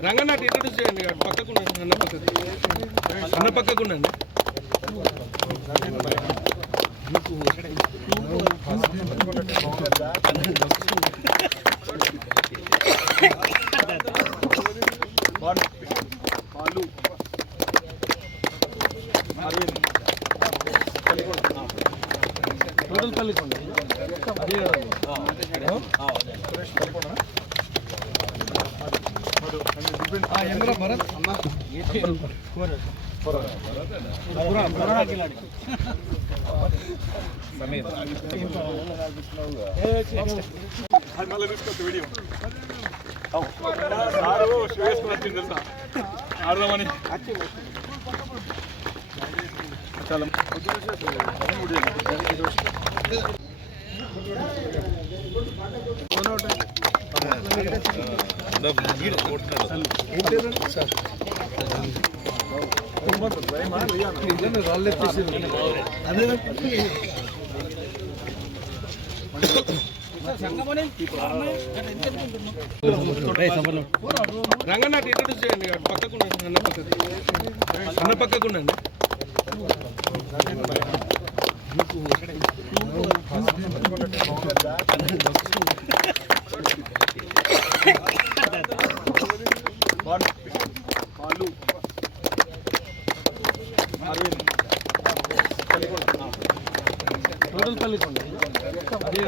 Ranganna introduce చేయండి పక్కకు అన్న పక్కకు అన్న పక్కకు ఉండండి టోటల్ పల్లికొండ అదే ఎంద్ర భరత్ అన్న ఆడదామని చాలా రాళ్ళు ఎత్తేసి అదే రంగన్న ఇంట్రొడ్యూస్ చేయండి పక్కకుండా ఉండండి అన్న పక్కకు అన్న పక్కకు టోటల్ పల్లికొండ అదే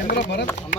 ఎంద్ర భరత్ అన్న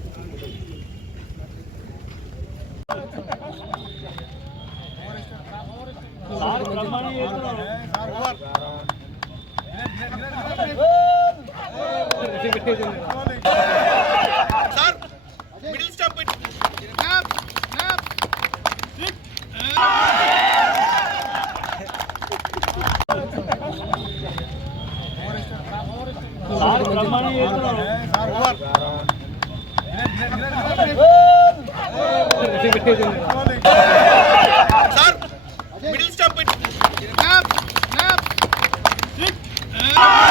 మిడిల్ స్టంప్ సార్ బ్రహ్మాండం చేస్తున్నారు sir over great great Fire!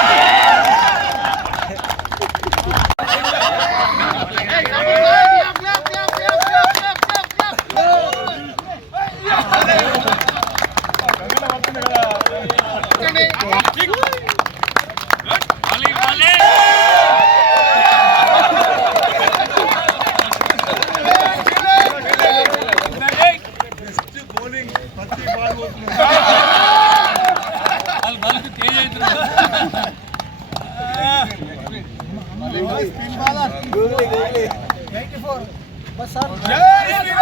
pasar. ¡Ya, Íñigo!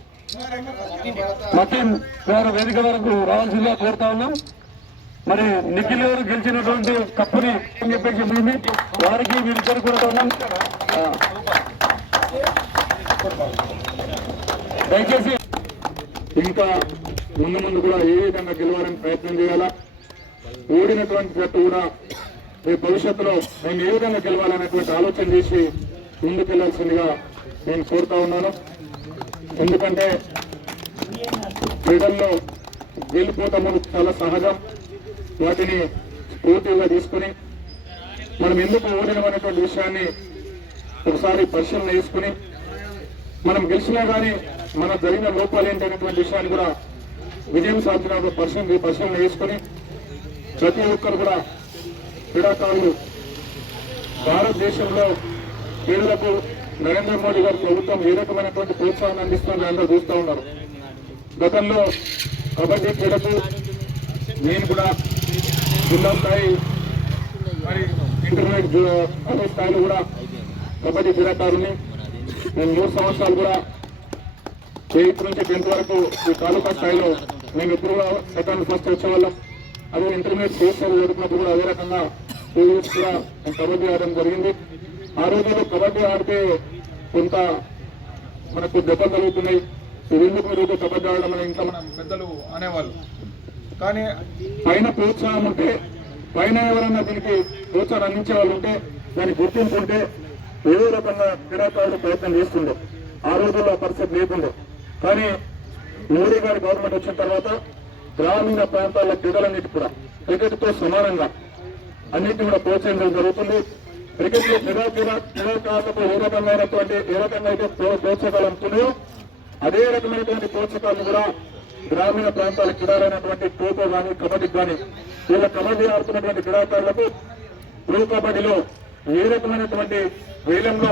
Mateen గారు వేదిక వరకు రావాల్సిందిగా కోరుతా ఉన్నాం. మరి నిఖిల్ గారు గెలిచినటువంటి కప్పుని అని చెప్పేసి చెప్పింది వారికి వీరిద్దరు కోరుతా ఉన్నాం. దయచేసి ఇంకా ముందు ముందు కూడా ఏ విధంగా గెలవాలని ప్రయత్నం చేయాలా? ఓడినటువంటి జట్టు కూడా రేపు భవిష్యత్తులో మేము ఏ విధంగా గెలవాలనేటువంటి ఆలోచన చేసి ముందుకెళ్ళాల్సిందిగా నేను కోరుతా ఉన్నాను. ఎందుకంటే క్రీడల్లో గెలిపోతాము చాలా సహజం. వాటిని స్ఫూర్తిగా తీసుకుని మనం ఎందుకు ఓడినాం అనేటువంటి విషయాన్ని ఒకసారి పరిశీలన చేసుకుని మనం గెలిచినా కానీ మన జరిగిన లోపాలు ఏంటనేటువంటి విషయాన్ని కూడా విజయం సాధించిన పరిశీలన పరిశీలన చేసుకుని ప్రతి ఒక్కరు కూడా క్రీడాకారులు భారతదేశంలో క్రీడలకు నరేంద్ర మోడీ గారు ప్రభుత్వం ఏ రకమైనటువంటి ప్రోత్సాహాన్ని అందిస్తుందని అందరూ చూస్తూ ఉన్నారు. గతంలో కబడ్డీ క్రీడకు నేను కూడా జిల్లా స్థాయి మరి ఇంటర్మీడియట్ జూ- స్థాయిలో కూడా కబడ్డీ క్రీడాకారుని నేను మూడు సంవత్సరాలు కూడా ఎయిత్ నుంచి టెన్త్ వరకు ఈ తాలూకా స్థాయిలో మేము ఎప్పుడు కూడా సెకండ్ ఫస్ట్ వచ్చేవాళ్ళం. అదే ఇంటర్మీడియట్ చేస్తారు జరుగుతున్నప్పుడు కూడా అదే రకంగా టూ ఇయర్స్ కూడా నేను కబడ్డీ ఆడడం జరిగింది. ఆ రోజుల్లో కబడ్డీ ఆడితే కొంత మనకు దెబ్బలు కలుగుతున్నాయి ఎందుకు మీరు కబడ్డీ ఆడడం అని ఇంకా మనం పెద్దలు అనేవాళ్ళు. కానీ పైన ప్రోత్సాహం ఉంటే పైన ఎవరన్నా దీనికి ప్రోత్సాహం అందించే వాళ్ళు ఉంటే దాన్ని గుర్తింపు ఉంటే ఏదో రకంగా క్రీడాకారులు ప్రయత్నం చేస్తుండే. ఆ రోజుల్లో ఆ పరిస్థితి లేకుండే. కానీ మోడీ గారి గవర్నమెంట్ వచ్చిన తర్వాత గ్రామీణ ప్రాంతాల క్రీడలన్నిటి కూడా క్రికెట్తో సమానంగా అన్నిటి కూడా ప్రోత్సహించడం జరుగుతుంది. క్రికెట్లో క్రీడాకారులకు ఏ రకమైనటువంటి ఏ రకంగా అయితే ప్రోత్సాహాలు అందుతున్నాయో అదే రకమైనటువంటి ప్రోత్సాహాలను కూడా గ్రామీణ ప్రాంతాల క్రీడలైనటువంటి ఖోఖో కానీ కబడ్డీ కానీ వీళ్ళ కబడ్డీ ఆడుతున్నటువంటి క్రీడాకారులకు ప్రో కబడ్డీలో ఏ రకమైనటువంటి వేలంలో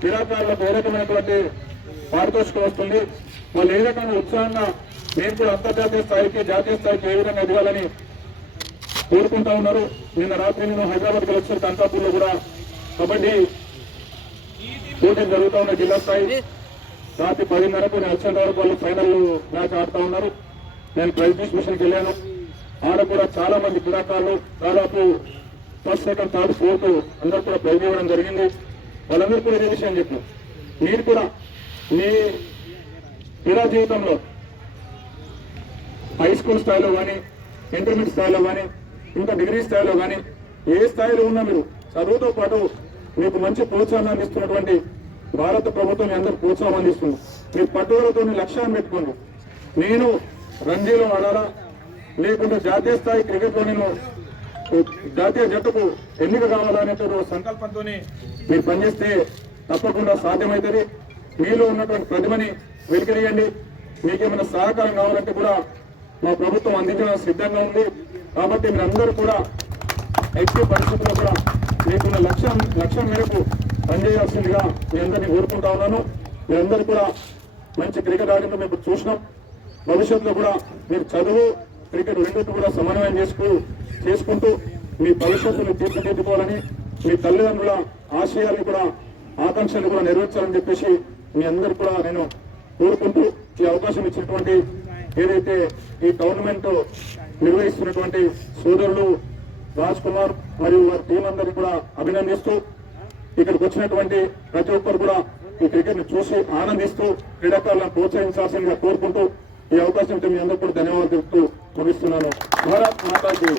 క్రీడాకారులకు ఏ రకమైనటువంటి పారితోషికం వస్తుంది వాళ్ళు ఏ రకంగా ఉత్సాహంగా మేము కూడా అంతర్జాతీయ స్థాయికి జాతీయ స్థాయికి ఏ విధంగా ఎదగాలని కోరుకుంటా ఉన్నారు. నిన్న రాత్రి నేను హైదరాబాద్ వచ్చిన కంకాపూర్లో కూడా కబడ్డీ పోటీలు జరుగుతూ ఉన్నాయి జిల్లా స్థాయి. రాత్రి పదిన్నరకు నేను వచ్చేంత వరకు వాళ్ళు ఫైనల్ మ్యాచ్ ఆడుతూ ఉన్నారు. నేను ప్రైజ్ డిస్ట్రిబ్యూషన్కి వెళ్ళాను. ఆడ కూడా చాలా మంది క్రీడాకారులు దాదాపు ఫస్ట్ సెకండ్ థర్డ్ ఫోర్త్ అందరూ కూడా ప్రైజ్ ఇవ్వడం జరిగింది. వాళ్ళందరూ కూడా ఇదే విషయం చెప్పారు. మీరు కూడా మీ క్రీడా జీవితంలో హై స్కూల్ స్థాయిలో కానీ ఇంటర్మీడియట్ స్థాయిలో కానీ ఇంకా డిగ్రీ స్థాయిలో కానీ ఏ స్థాయిలో ఉన్నా మీరు చదువుతో పాటు మీకు మంచి ప్రోత్సాహాన్ని ఇస్తున్నటువంటి భారత ప్రభుత్వం అందరూ ప్రోత్సాహం అందిస్తుంది. మీరు పట్టుదలతో లక్ష్యాన్ని పెట్టుకోండి. నేను రంజీలో ఆడాలా? లేకుంటే జాతీయ స్థాయి క్రికెట్లో నేను జాతీయ జట్టుకు ఎన్నిక కావాలనేటువంటి సంకల్పంతో మీరు పనిచేస్తే తప్పకుండా సాధ్యమవుతుంది. మీలో ఉన్నటువంటి ప్రతిభని వెలికిరియండి మీకేమైనా సహకారం కావాలంటే కూడా మా ప్రభుత్వం అందించడానికి సిద్ధంగా ఉంది. కాబట్టి మీరందరూ కూడా ఎట్టి పరిస్థితుల్లో కూడా మీకున్న లక్ష్యం లక్ష్యం మేరకు పనిచేయాల్సిందిగా మీ అందరినీ కోరుకుంటా ఉన్నాను. మీరందరూ కూడా మంచి క్రికెట్ ఆడిన మేము చూసినాం. భవిష్యత్తులో కూడా మీరు చదువు క్రికెట్ రెండింటి కూడా సమన్వయం చేసుకు చేసుకుంటూ మీ భవిష్యత్తును తీర్చిదిద్దుకోవాలని మీ తల్లిదండ్రుల ఆశయాలు కూడా ఆకాంక్షలు కూడా నెరవేర్చాలని చెప్పేసి మీ అందరు కూడా నేను కోరుకుంటూ ఈ అవకాశం ఇచ్చినటువంటి ఏదైతే ఈ టోర్నమెంట్ నిర్వహిస్తున్నటువంటి సోదరులు రాజ్ కుమార్ మరియు వారి టీం కూడా అభినందిస్తూ ఇక్కడికి వచ్చినటువంటి ప్రతి ఒక్కరు కూడా ఈ క్రికెట్ని చూసి ఆనందిస్తూ క్రీడాకారులను ప్రోత్సహించాల్సిందిగా కోరుకుంటూ ఈ అవకాశం మీ అందరూ కూడా ధన్యవాదాలు చెప్తూ ముగిస్తున్నాను భారత్ మాతాజీ